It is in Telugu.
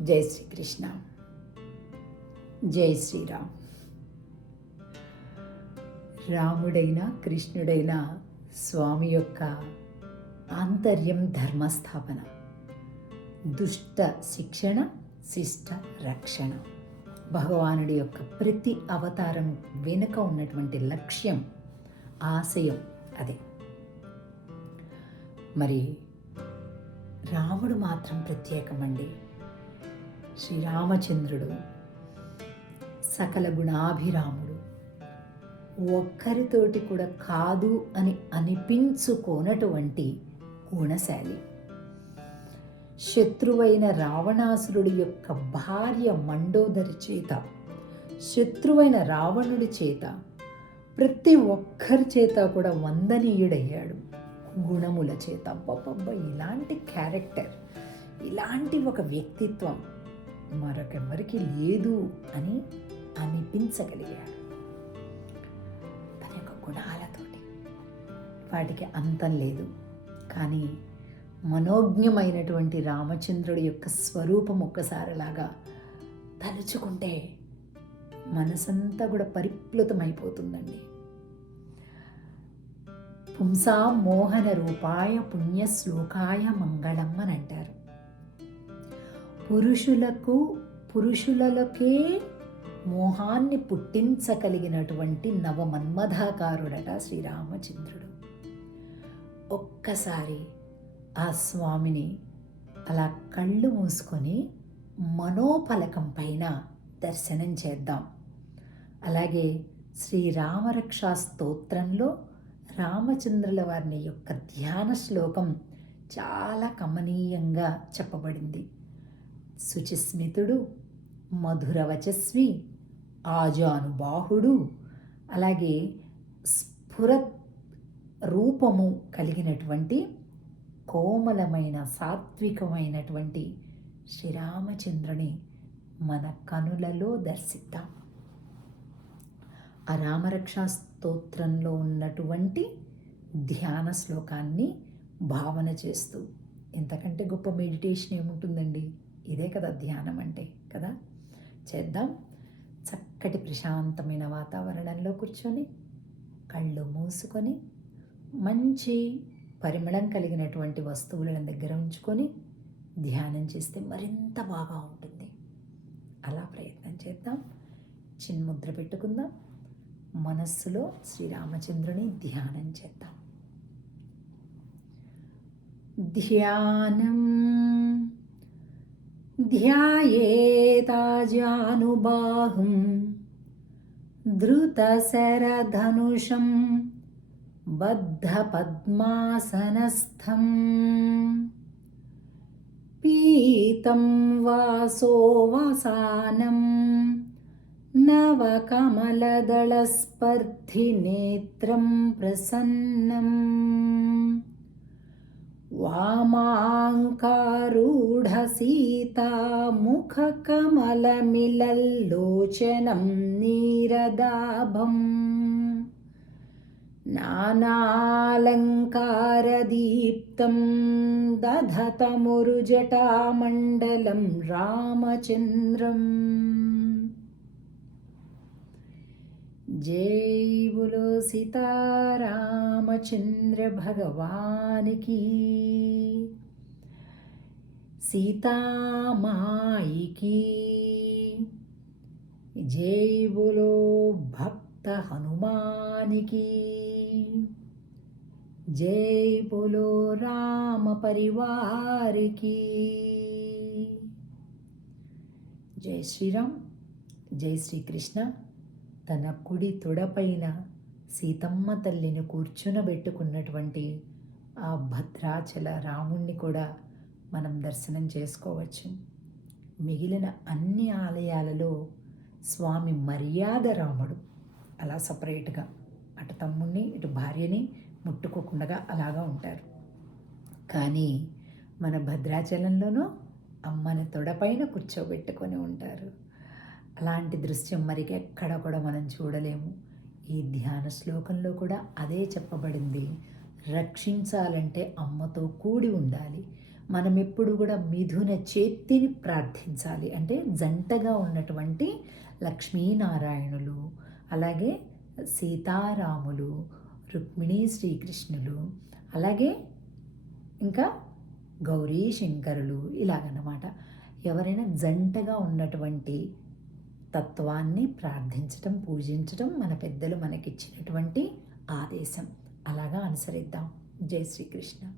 జై శ్రీకృష్ణ. జై శ్రీరామ్. రాముడైన కృష్ణుడైన స్వామి యొక్క ఆంతర్యం ధర్మస్థాపన దుష్ట శిక్షణ శిష్ట రక్షణ భగవానుడి యొక్క ప్రతి అవతారం వెనుక ఉన్నటువంటి లక్ష్యం ఆశయం అదే. మరి రాముడు మాత్రం ప్రత్యేకమండి. శ్రీరామచంద్రుడు సకల గుణాభిరాముడు. ఒక్కరితోటి కూడా కాదు అని అనిపించుకోనటువంటి గుణశాలి. శత్రువైన రావణాసురుడి యొక్క భార్య మండోదరి చేత శత్రువైన రావణుడి చేత ప్రతి ఒక్కరి చేత కూడా వందనీయుడయ్యాడు. గుణముల చేత. అబ్బబ్బబ్బ ఇలాంటి క్యారెక్టర్ ఇలాంటి ఒక వ్యక్తిత్వం మరొకెవ్వరికి లేదు అని అనిపించగలిగాడు. తన యొక్క గుణాలతోటి. వాటికి అంతం లేదు. కానీ మనోజ్ఞమైనటువంటి రామచంద్రుడి యొక్క స్వరూపం ఒక్కసారిలాగా తలుచుకుంటే మనసంతా కూడా పరిప్లుతమైపోతుందండి. పుంసా మోహన రూపాయ పుణ్య శ్లోకాయ మంగళం అని అంటారు. పురుషులకు పురుషులకే మోహాన్ని పుట్టించగలిగినటువంటి నవమన్మధాకారుడట శ్రీరామచంద్రుడు. ఒక్కసారి ఆ స్వామిని అలా కళ్ళు మూసుకొని మనోఫలకం పైన దర్శనం చేద్దాం. అలాగే శ్రీరామరక్షా స్తోత్రంలో రామచంద్రుల వారిని యొక్క ధ్యాన శ్లోకం చాలా కమనీయంగా చెప్పబడింది. శుచిస్మితుడు మధురవచస్వి ఆజానుబాహుడు అలాగే స్ఫుర రూపము కలిగినటువంటి కోమలమైన సాత్వికమైనటువంటి శ్రీరామచంద్రుని మన కనులలో దర్శిద్దాం. ఆ రామరక్షా స్తోత్రంలో ఉన్నటువంటి ధ్యాన శ్లోకాన్ని భావన చేస్తూ ఎంతకంటే గొప్ప మెడిటేషన్ ఏముంటుందండి? ఇదే కదా ధ్యానం అంటే కదా? చేద్దాం. చక్కటి ప్రశాంతమైన వాతావరణంలో కూర్చొని కళ్ళు మూసుకొని మంచి పరిమళం కలిగినటువంటి వస్తువులను దగ్గర ఉంచుకొని ధ్యానం చేస్తే మరింత బాగా ఉంటుంది. అలా ప్రయత్నం చేద్దాం. చిన్ముద్ర పెట్టుకుందాం. మనస్సులో శ్రీరామచంద్రుని ధ్యానం చేద్దాం. ధ్యానం ध्यायेताजानुबाहुं ध्रुतशरधनुषं बद्धपद्मासनस्थम्। पीतं वासोवसानं नवकमलदलस्पर्धिनेत्रं प्रसन्नम्। वामाङ्कारूढसीता मुखकमलमिलल्लोचनं नीरदाभम्। नानालङ्कारदीप्तं दधतमुरुजटामण्डलं रामचन्द्रम् जय बोलो सीतारामचंद्र भगवान की सीता माई की जय बोलो भक्त हनुमान की जय बोलो राम परिवार की जय श्री राम जय श्री कृष्ण తన కుడి తొడపైన సీతమ్మ తల్లిని కూర్చునబెట్టుకున్నటువంటి ఆ భద్రాచల రాముణ్ణి కూడా మనం దర్శనం చేసుకోవచ్చు. మిగిలిన అన్ని ఆలయాలలో స్వామి మర్యాద రాముడు. అలా సపరేట్గా అటు తమ్ముణ్ణి ఇటు భార్యని ముట్టుకోకుండా అలాగా ఉంటారు. కానీ మన భద్రాచలంలోనూ అమ్మని తొడపైన కూర్చోబెట్టుకొని ఉంటారు. అలాంటి దృశ్యం మరికెక్కడ కూడా మనం చూడలేము. ఈ ధ్యాన శ్లోకంలో కూడా అదే చెప్పబడింది. రక్షించాలంటే అమ్మతో కూడి ఉండాలి. మనం ఎప్పుడు కూడా మిథున చేతిని ప్రార్థించాలి. అంటే జంటగా ఉన్నటువంటి లక్ష్మీనారాయణులు అలాగే సీతారాములు రుక్మిణీ శ్రీకృష్ణులు అలాగే ఇంకా గౌరీ శంకరులు ఇలాగన్నమాట. ఎవరైనా జంటగా ఉన్నటువంటి తత్వాన్ని ప్రార్థించటం పూజించటం మన పెద్దలు మనకిచ్చినటువంటి ఆదేశం. అలాగా అనుసరిద్దాం. జై శ్రీకృష్ణ.